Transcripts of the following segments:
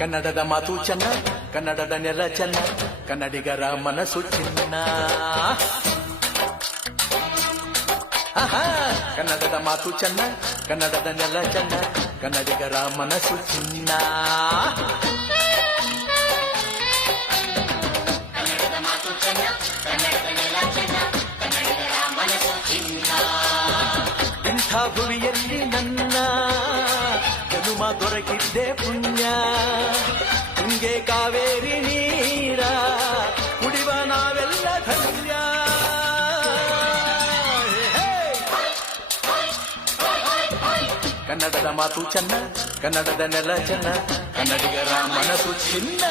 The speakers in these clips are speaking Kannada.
ಕನ್ನಡದ ಮಾತು ಚೆನ್ನ, ಕನ್ನಡದ ನೆಲ ಚೆನ್ನ, ಕನ್ನಡಿಗರ ಮನಸ್ಸು ಚಿನ್ನ. ಕನ್ನಡದ ಮಾತು ಚೆನ್ನ, ಕನ್ನಡದ ನೆಲ ಚೆನ್ನ, ಕನ್ನಡಿಗರ ಮನಸ್ಸು ಚಿನ್ನ. ಇಂಥ ಭುವಿಯಲ್ಲಿ ನನ್ನ ಜನುಮ ದೊರಕಿದ್ದೆ ಪುಣ್ಯ. ತುಂಗೆ ಕಾವೇರಿ ನೀರ ಕುಡಿವ ನಾವೆಲ್ಲ ಧನ್ಯ. ಕನ್ನಡದ ಮಾತು ಚೆನ್ನ, ಕನ್ನಡದ ನೆಲ ಚೆನ್ನ, ಕನ್ನಡಿಗರ ಮನಸ್ಸು ಚಿನ್ನ.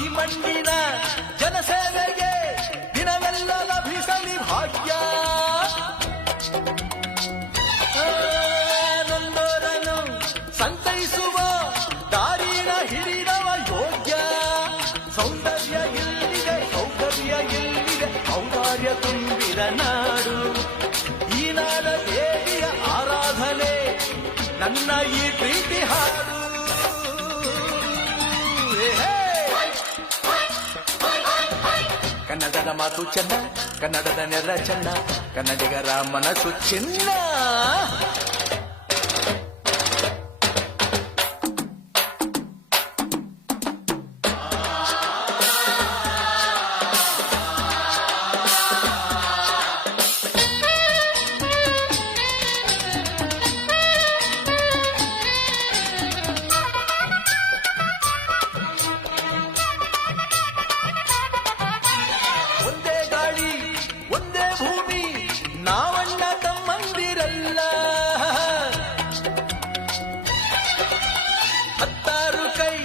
ಈ ಮಣ್ಣಿನ ಜನಸೇವೆಗೆ ದಿನವೆಲ್ಲ ಲಭಿಸಲಿ ಭಾಗ್ಯ. ನೊಂದೋರನ್ನು ಸಂತೈಸುವ ದಾರಿನ ಹಿಡಿದವ ಯೋಗ್ಯ. ಸೌಂದರ್ಯ ಇಲ್ಲಿದೆ, ಸೌಕರ್ಯ ಇಲ್ಲಿದೆ, ಔದಾರ್ಯ ತುಂಬಿದ ನಾಡು. ಈ ನಾಡ ದೇವಿಯ ಆರಾಧನೆ ನನ್ನ ಈ ಪ್ರೀತಿ ಹಾಡು. ಕನ್ನಡದ ಮಾತು ಚೆನ್ನ, ಕನ್ನಡದ ನೆಲ ಚೆನ್ನ, ಕನ್ನಡಿಗರ ಮನಸ್ಸು ಚಿನ್ನ. ಒಂದೇ ಗಾಳಿ, ಒಂದೇ ಭೂಮಿ, ನಾವಣ್ಣ ತಮ್ಮಂದಿರಲ್ಲ. 10 ಕೈ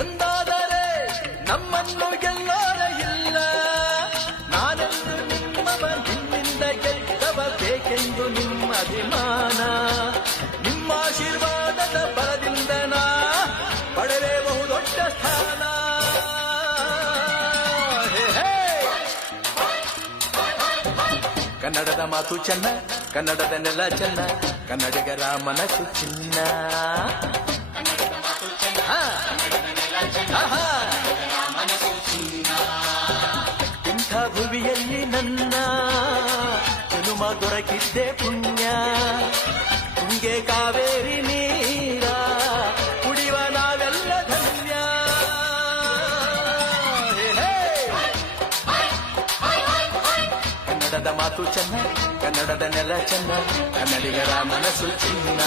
ಒಂದಾದರೆ ನಮ್ಮನ್ನು ಗೆಲ್ಲೋರ ಇಲ್ಲ. ನಾನೆಂದು ನಿಮ್ಮವ, ನಿಮ್ಮಿಂದ ಗೆದ್ದವ, ಬೇಕೆಂದು ನಿಮ್ಮ ಅಭಿಮಾನ. ನಿಮ್ಮ ಆಶೀರ್ವಾದದ ಬಲದಿಂದ ನಾ ಪಡೆದೇ ಬಹುದೊಡ್ಡ ಸ್ಥಾನ. ಕನ್ನಡದ ಮಾತು ಚೆನ್ನ, ಕನ್ನಡದ ನೆಲ ಚೆನ್ನ, ಕನ್ನಡಿಗರ ಮನಸ್ಸು ಚಿನ್ನ. ಇಂಥ ಭುವಿಯಲ್ಲಿ ನನ್ನ ಜನುಮ ದೊರಕಿದ್ದೆ ಪುಣ್ಯ. ತುಂಗೆ ಕಾವೇರಿ ನೀರ ಕುಡಿವ ನಾವೆಲ್ಲ ಧನ್ಯ. ಕನ್ನಡದ ಮಾತು ಚೆನ್ನ, ಕನ್ನಡದ ನೆಲ ಚೆನ್ನ, ಕನ್ನಡಿಗರ ಮನಸ್ಸು ಚಿನ್ನ.